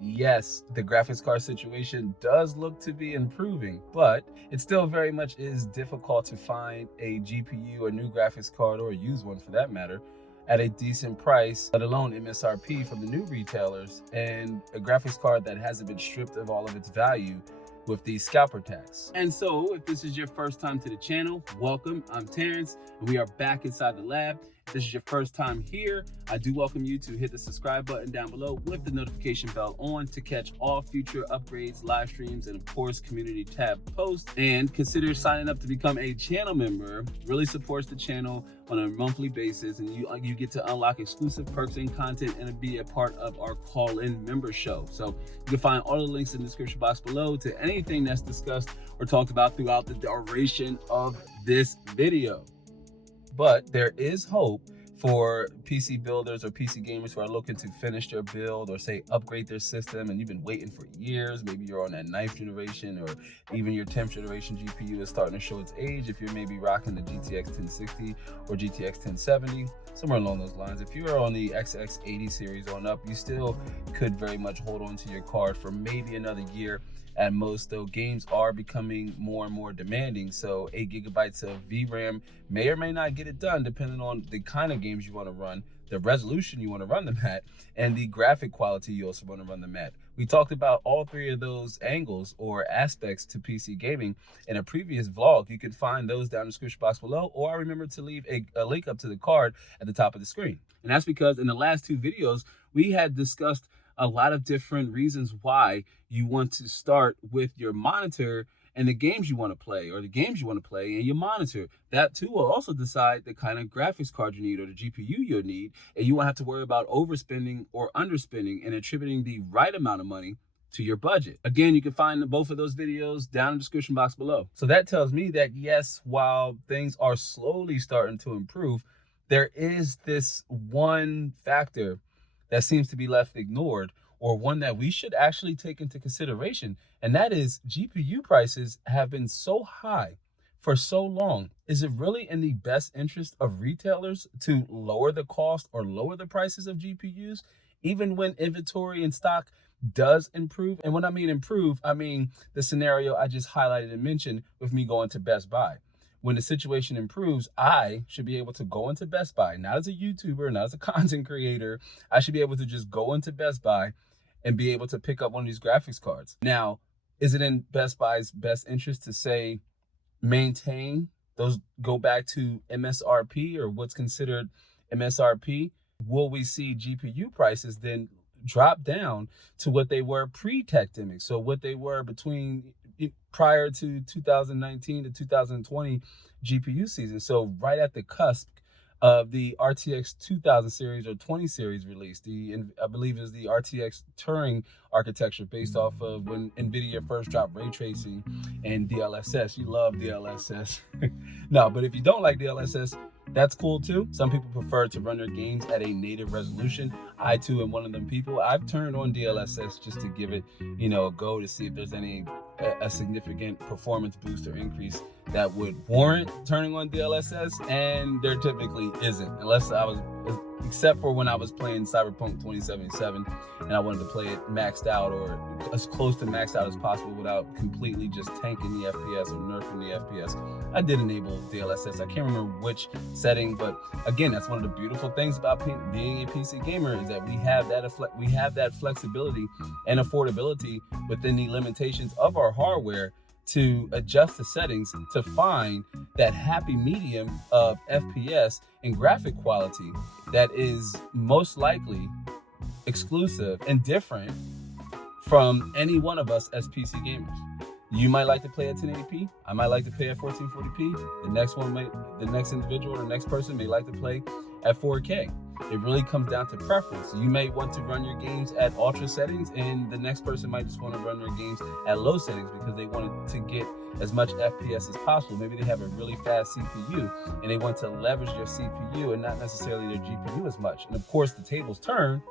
Yes, the graphics card situation does look to be improving, but it still very much is difficult to find a GPU, a new graphics card, or a used one for that matter, at a decent price, let alone MSRP from the new retailers, and a graphics card that hasn't been stripped of all of its value with the scalper tax. And so, if this is your first time to the channel, welcome. I'm Terrence, and we are back inside the lab. If this is your first time here, I do welcome you to hit the subscribe button down below with the notification bell on to catch all future upgrades, live streams, and of course, community tab posts. And consider signing up to become a channel member. Really supports the channel on a monthly basis, and you get to unlock exclusive perks and content and be a part of our call-in member show. So you can find all the links in the description box below to anything that's discussed or talked about throughout the duration of this video. But there is hope for PC builders or PC gamers who are looking to finish their build or say upgrade their system, and you've been waiting for years. Maybe you're on that 9th generation, or even your 10th generation GPU is starting to show its age. If you're maybe rocking the GTX 1060 or GTX 1070, somewhere along those lines. If you are on the XX80 series on up, you still could very much hold on to your card for maybe another year at most, though games are becoming more and more demanding. So 8 gigabytes of VRAM may or may not get it done, depending on the kind of games you want to run, the resolution you want to run them at, and the graphic quality you also want to run them at. We talked about all three of those angles or aspects to PC gaming in a previous vlog. You can find those down in the description box below, or I remember to leave a link up to the card at the top of the screen. And that's because in the last two videos, we had discussed a lot of different reasons why you want to start with your monitor and the games you want to play, or the games you want to play and your monitor. That too will also decide the kind of graphics card you need or the GPU you'll need, and you won't have to worry about overspending or underspending and attributing the right amount of money to your budget. Again, you can find both of those videos down in the description box below. So that tells me that yes, while things are slowly starting to improve, there is this one factor that seems to be left ignored, or one that we should actually take into consideration, and that is GPU prices have been so high for so long. Is it really in the best interest of retailers to lower the cost or lower the prices of GPUs, even when inventory and stock does improve? And when I mean improve, I mean the scenario I just highlighted and mentioned with me going to Best Buy. When the situation improves, I should be able to go into Best Buy, not as a YouTuber, not as a content creator. I should be able to just go into Best Buy and be able to pick up one of these graphics cards. Now, is it in Best Buy's best interest to say maintain those, go back to MSRP or what's considered MSRP? Will we see GPU prices then drop down to what they were pre-tectemic? So what they were between prior to 2019 to 2020 GPU season. So right at the cusp of the RTX 2000 series or 20 series release. I believe is the RTX Turing architecture based off of when NVIDIA first dropped ray tracing and DLSS. You love DLSS. No, but if you don't like DLSS, that's cool too. Some people prefer to run their games at a native resolution. I too am one of them people. I've turned on DLSS just to give it, a go to see if there's any a significant performance boost or increase that would warrant turning on DLSS, and there typically isn't, except for when I was playing Cyberpunk 2077 and I wanted to play it maxed out or as close to maxed out as possible without completely just tanking the FPS or nerfing the FPS. I did enable DLSS. I can't remember which setting, but again, that's one of the beautiful things about being a PC gamer, is that we have that flexibility and affordability within the limitations of our hardware to adjust the settings to find that happy medium of FPS and graphic quality that is most likely exclusive and different from any one of us as PC gamers. You might like to play at 1080p. I might like to play at 1440p. The next individual or the next person may like to play at 4K. It really comes down to preference. You may want to run your games at ultra settings, and the next person might just want to run their games at low settings because they want to get as much FPS as possible. Maybe they have a really fast CPU and they want to leverage their CPU and not necessarily their GPU as much. And of course, the tables turn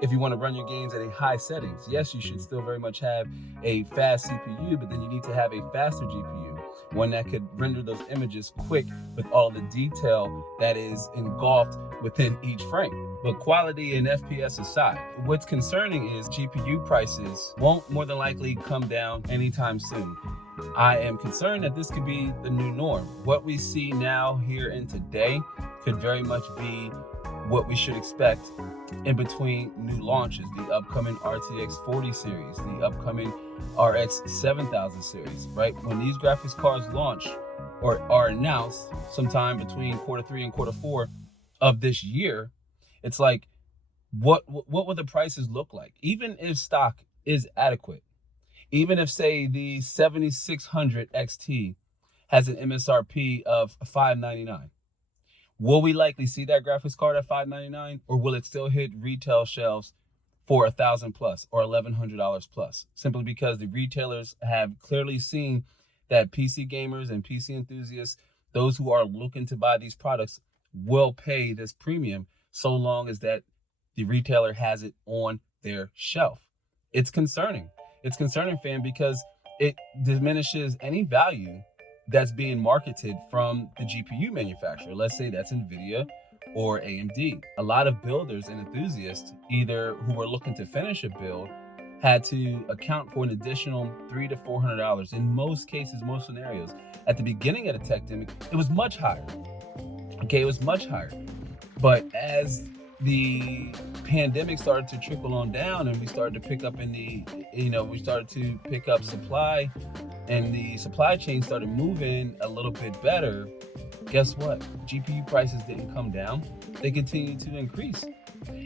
if you want to run your games at a high settings. Yes, you should still very much have a fast CPU, but then you need to have a faster GPU. one that could render those images quick with all the detail that is engulfed within each frame. But quality and FPS aside, what's concerning is GPU prices won't more than likely come down anytime soon. I am concerned that this could be the new norm. What we see now here and today could very much be what we should expect in between new launches, the upcoming RTX 40 series, the upcoming RX 7000 series, right? When these graphics cards launch or are announced sometime between Q3 and Q4 of this year, it's like, what will the prices look like? Even if stock is adequate, even if, say, the 7600 XT has an MSRP of $599, will we likely see that graphics card at $599, or will it still hit retail shelves for $1,000 plus or $1,100 plus? Simply because the retailers have clearly seen that PC gamers and PC enthusiasts, those who are looking to buy these products, will pay this premium so long as that the retailer has it on their shelf. It's concerning. It's concerning, fam, because it diminishes any value that's being marketed from the GPU manufacturer. Let's say that's NVIDIA or AMD. A lot of builders and enthusiasts, either who were looking to finish a build, had to account for an additional $300 to $400. In most cases, most scenarios, at the beginning of the tech demo, it was much higher. Okay, it was much higher. But as the pandemic started to trickle on down and we started to pick up we started to pick up supply and the supply chain started moving a little bit better, guess what? GPU prices didn't come down. They continue to increase.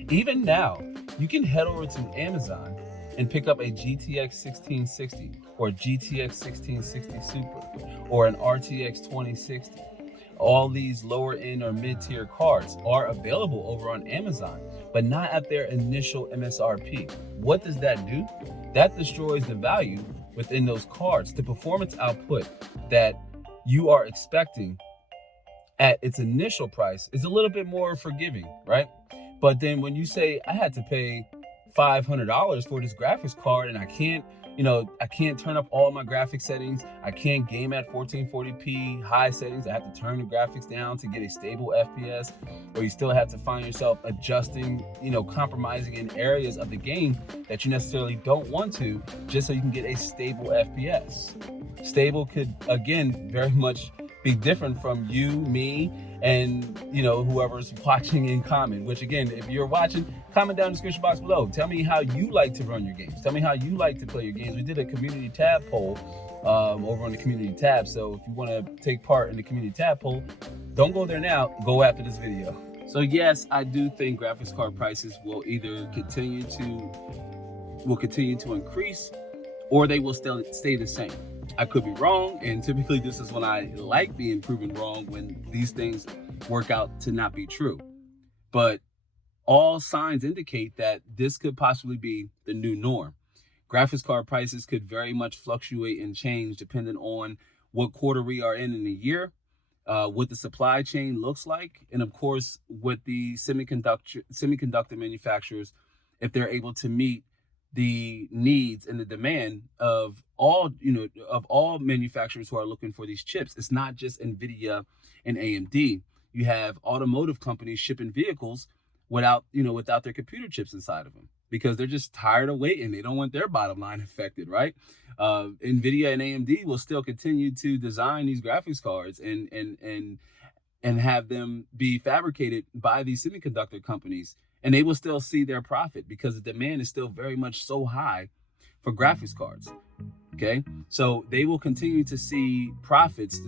Even now, you can head over to Amazon and pick up a GTX 1660 or GTX 1660 Super or an RTX 2060. All these lower end or mid-tier cards are available over on Amazon, but not at their initial MSRP. What does that do? That destroys the value within those cards. The performance output that you are expecting at its initial price is a little bit more forgiving, right? But then when you say, I had to pay $500 for this graphics card and I can't turn up all my graphics settings. I can't game at 1440p high settings. I have to turn the graphics down to get a stable FPS, or you still have to find yourself adjusting, compromising in areas of the game that you necessarily don't want to, just so you can get a stable FPS. Stable could, again, very much be different from you, me, and whoever's watching in comment, which again, if you're watching, comment down in the description box below. Tell me how you like to run your games. Tell me how you like to play your games. We did a community tab poll over on the community tab. So if you want to take part in the community tab poll, don't go there now, go after this video. So yes, I do think graphics card prices will either continue to increase, or they will still stay the same. I could be wrong, and typically this is when I like being proven wrong, when these things work out to not be true. But all signs indicate that this could possibly be the new norm. Graphics card prices could very much fluctuate and change depending on what quarter we are in the year, what the supply chain looks like, and of course, what the semiconductor manufacturers, if they're able to meet the needs and the demand of all manufacturers who are looking for these chips. It's not just NVIDIA and AMD. You have automotive companies shipping vehicles without their computer chips inside of them, because they're just tired of waiting. They don't want their bottom line affected, right? NVIDIA and AMD will still continue to design these graphics cards and have them be fabricated by these semiconductor companies, and they will still see their profit because the demand is still very much so high for graphics cards. Okay, so they will continue to see profits.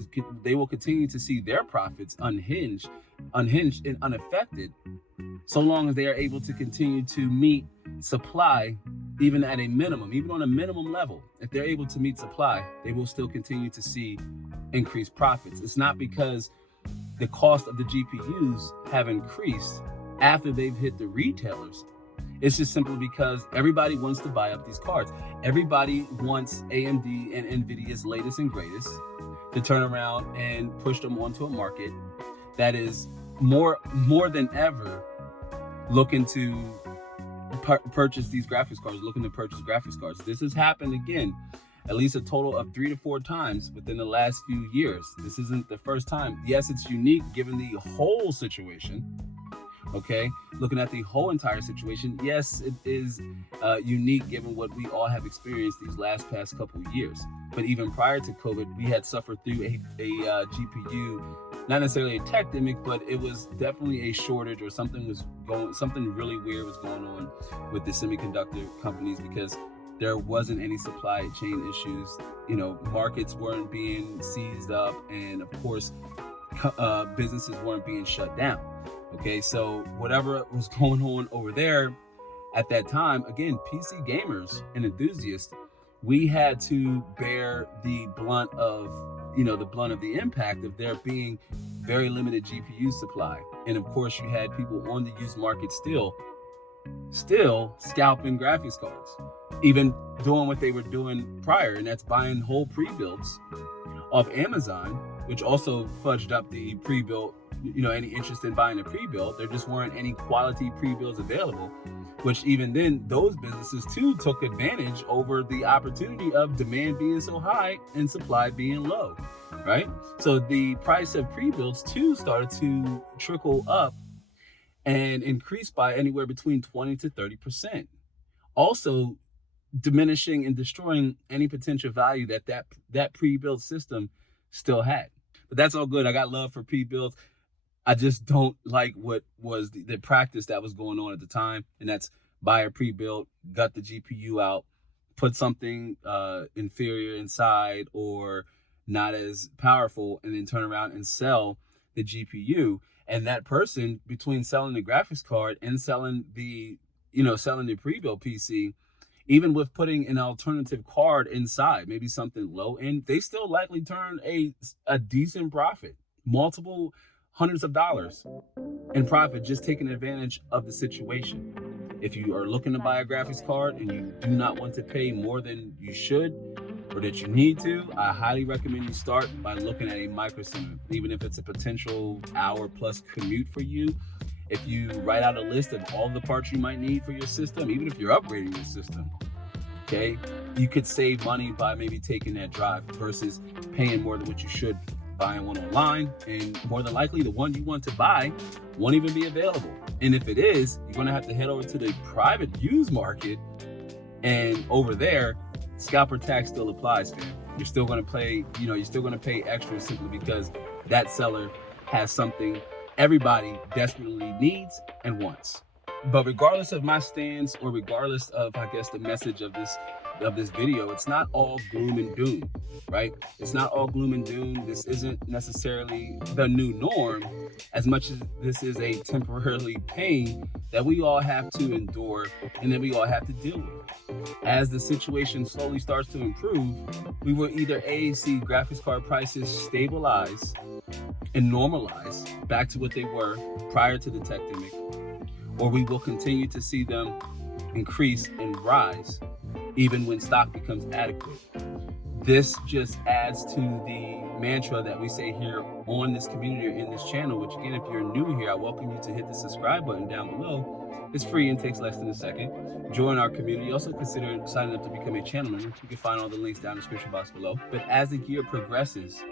They will continue to see their profits unhinged and unaffected, so long as they are able to continue to meet supply, even at a minimum, even on a minimum level. If they're able to meet supply, they will still continue to see increased profits. It's not because the cost of the GPUs have increased after they've hit the retailers. It's just simply because everybody wants to buy up these cards. Everybody wants AMD and NVIDIA's latest and greatest to turn around and push them onto a market that is more than ever looking to purchase these graphics cards, looking to purchase graphics cards. This has happened again at least a total of 3 to 4 times within the last few years. This isn't the first time. Yes, it's unique given the whole situation. Okay, looking at the whole entire situation, yes, it is unique given what we all have experienced these past couple of years. But even prior to COVID, we had suffered through a GPU, not necessarily a techdemic, but it was definitely a shortage, or something really weird was going on with the semiconductor companies, because there wasn't any supply chain issues. You know, markets weren't being seized up, and of course, businesses weren't being shut down. Okay, so whatever was going on over there at that time, again, PC gamers and enthusiasts, we had to bear the blunt of the impact of there being very limited GPU supply. And of course, you had people on the used market still scalping graphics cards, even doing what they were doing prior, and that's buying whole pre-builds off Amazon, which also fudged up the pre-built, any interest in buying a pre-built. There just weren't any quality pre-builds available, which even then, those businesses too took advantage over the opportunity of demand being so high and supply being low, right? So the price of pre-builds too started to trickle up and increase by anywhere between 20 to 30%. Also diminishing and destroying any potential value that pre-built system still had. But that's all good. I got love for pre-builds. I just don't like what was the practice that was going on at the time, and that's buy a pre-built, gut the GPU out, put something inferior inside or not as powerful, and then turn around and sell the GPU. And that person, between selling the graphics card and selling the pre-built PC, even with putting an alternative card inside, maybe something low end, they still likely turn a decent profit, multiple hundreds of dollars in profit, just taking advantage of the situation. If you are looking to buy a graphics card and you do not want to pay more than you should or that you need to, I highly recommend you start by looking at a Micro Center. Even if it's a potential hour plus commute for you, if you write out a list of all the parts you might need for your system, even if you're upgrading your system, okay, you could save money by maybe taking that drive versus paying more than what you should buying one online. And more than likely, the one you want to buy won't even be available. And if it is, you're going to have to head over to the private used market, and over there, scalper tax still applies, fam. You're still going to pay, you're still going to pay extra simply because that seller has something everybody desperately needs and wants. But regardless of my stance, or regardless of, I guess, the message of this video, it's not all gloom and doom, right? It's not all gloom and doom. This isn't necessarily the new norm, as much as this is a temporarily pain that we all have to endure and that we all have to deal with. As the situation slowly starts to improve, we will either see graphics card prices stabilize and normalize back to what they were prior to the techdemic, or we will continue to see them increase and rise even when stock becomes adequate. This just adds to the mantra that we say here on this community or in this channel, which again, if you're new here, I welcome you to hit the subscribe button down below. It's free and takes less than a second. Join our community. Also consider signing up to become a channel member. You can find all the links down in the description box below. But as the year progresses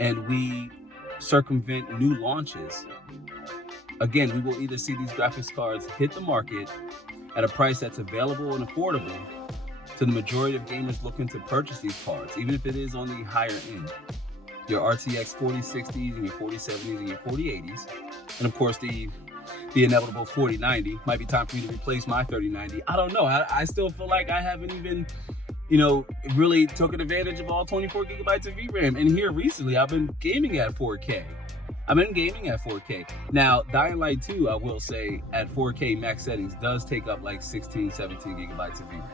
and we circumvent new launches, again, we will either see these graphics cards hit the market at a price that's available and affordable to the majority of gamers looking to purchase these cards, even if it is on the higher end. Your RTX 4060s and your 4070s and your 4080s. And of course, the inevitable 4090. Might be time for me to replace my 3090. I don't know. I still feel like I haven't even, really taken advantage of all 24 gigabytes of VRAM. And here recently, I've been gaming at 4K. Now, Dying Light 2, I will say, at 4K max settings does take up like 16, 17 gigabytes of VRAM.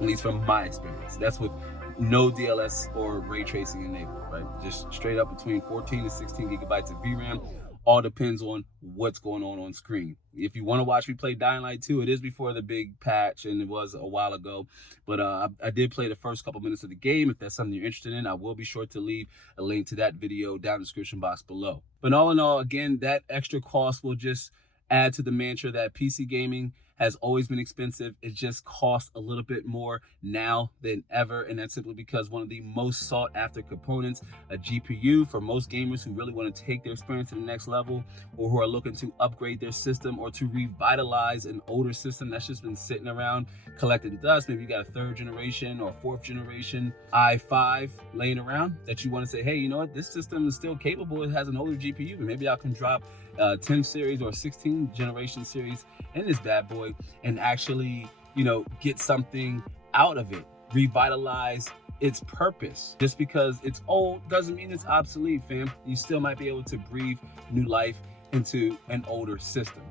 At least from my experience. That's with no DLS or ray tracing enabled, right? Just straight up between 14 and 16 gigabytes of VRAM. All depends on what's going on screen. If you want to watch me play Dying Light 2, it is before the big patch, and it was a while ago. But I did play the first couple minutes of the game. If that's something you're interested in, I will be sure to leave a link to that video down in the description box below. But all in all, again, that extra cost will just add to the mantra that PC gaming has always been expensive. It just costs a little bit more now than ever, and that's simply because one of the most sought after components, a GPU, for most gamers who really want to take their experience to the next level, or who are looking to upgrade their system or to revitalize an older system that's just been sitting around collecting dust. Maybe you got a 3rd generation or 4th generation i5 laying around that you want to say, hey, you know what, this system is still capable. It has an older GPU, but maybe I can drop 10 series or 16 generation series in this bad boy and actually, you know, get something out of it, revitalize its purpose. Just because it's old doesn't mean it's obsolete, fam. You still might be able to breathe new life into an older system.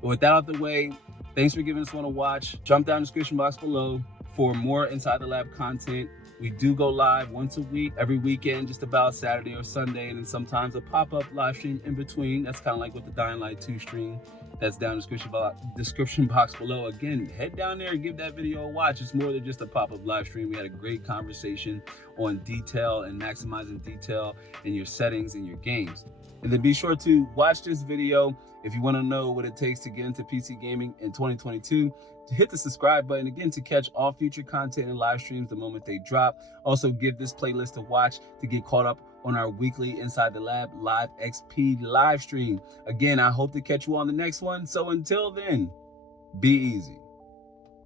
But with that out of the way, thanks for giving us one to watch. Jump down in the description box below for more Inside the Lab content. We do go live once a week, every weekend, just about Saturday or Sunday, and then sometimes a pop-up live stream in between. That's kind of like with the Dying Light 2 stream. That's down in the description box below. Again, head down there and give that video a watch. It's more than just a pop-up live stream. We had a great conversation on detail and maximizing detail in your settings and your games. And then be sure to watch this video if you want to know what it takes to get into PC gaming in 2022. To hit the subscribe button again to catch all future content and live streams the moment they drop. Also, give this playlist a watch to get caught up on our weekly Inside the Lab Live XP live stream. Again, I hope to catch you on the next one. So until then, be easy.